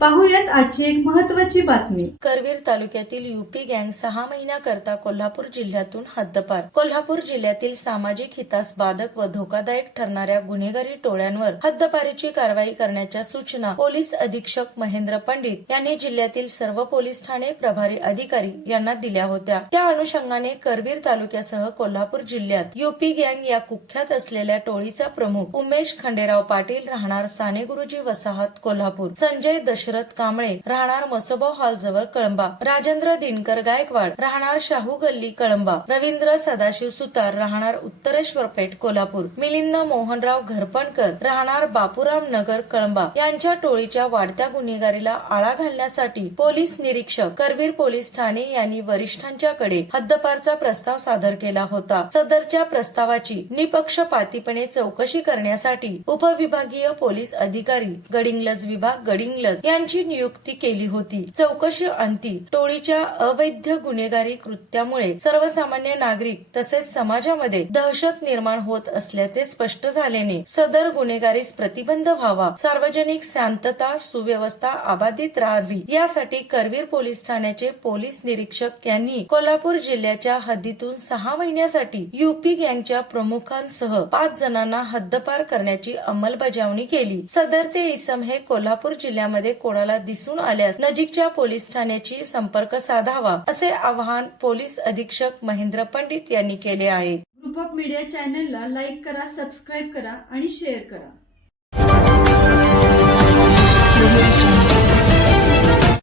पाहूयात आजची एक महत्वाची बातमी. करवीर तालुक्यातील युपी गँग सहा महिन्याकरता कोल्हापूर जिल्ह्यातून हद्दपार. कोल्हापूर जिल्ह्यातील सामाजिक हितास बाधक व धोकादायक ठरणाऱ्या गुन्हेगारी टोळ्यांवर हद्दपारीची कारवाई करण्याच्या सूचना पोलीस अधीक्षक महेंद्र पंडित यांनी जिल्ह्यातील सर्व पोलीस ठाणे प्रभारी अधिकारी यांना दिल्या होत्या. त्या अनुषंगाने करवीर तालुक्यासह कोल्हापूर जिल्ह्यात युपी गँग या कुख्यात असलेल्या टोळीचा प्रमुख उमेश खंडेराव पाटील राहणार साने गुरुजी वसाहत कोल्हापूर. संजय दश दशरथ कांबळे राहणार मसोबा हॉल जवळ कळंबा. राजेंद्र दिनकर गायकवाड राहणार शाहू गल्ली कळंबा. रवींद्र सदाशिव सुतार राहणार उत्तरेश्वर पेठ कोल्हापूर. मिलिंद मोहनराव घरपणकर राहणार बापूराम नगर कळंबा. यांच्या टोळीच्या वाढत्या गुन्हेगारीला आळा घालण्यासाठी पोलीस निरीक्षक करवीर पोलीस ठाणे यांनी वरिष्ठांच्याकडे हद्दपारचा प्रस्ताव सादर केला होता. सदरच्या प्रस्तावाची निपक्षपातीपणे चौकशी करण्यासाठी उपविभागीय पोलीस अधिकारी गडिंगलज विभाग गडिंग्लज यांची नियुक्ती केली होती. चौकशी अंती टोळीच्या अवैध गुन्हेगारी कृत्यामुळे सर्वसामान्य नागरिक तसेच समाजामध्ये दहशत निर्माण होत असल्याचे स्पष्ट झाल्याने सदर गुन्हेगारीस प्रतिबंध व्हावा सार्वजनिक शांतता सुव्यवस्था अबाधित राहावी यासाठी करवीर पोलीस ठाण्याचे पोलीस निरीक्षक यांनी कोल्हापूर जिल्ह्याच्या हद्दीतून सहा महिन्यासाठी युपी गँगच्या प्रमुखांसह पाच जणांना हद्दपार करण्याची अंमलबजावणी केली. सदरचे इसम हे कोल्हापूर जिल्ह्यामध्ये कोणाला दिसून आल्यास नजीकच्या पोलीस ठाण्याची संपर्क साधावा असे आवाहन पोलीस अधीक्षक महेंद्र पंडित यांनी केले आहे. ग्रुप ऑफ मीडिया चॅनलला लाईक करा सबस्क्राईब करा आणि शेअर करा.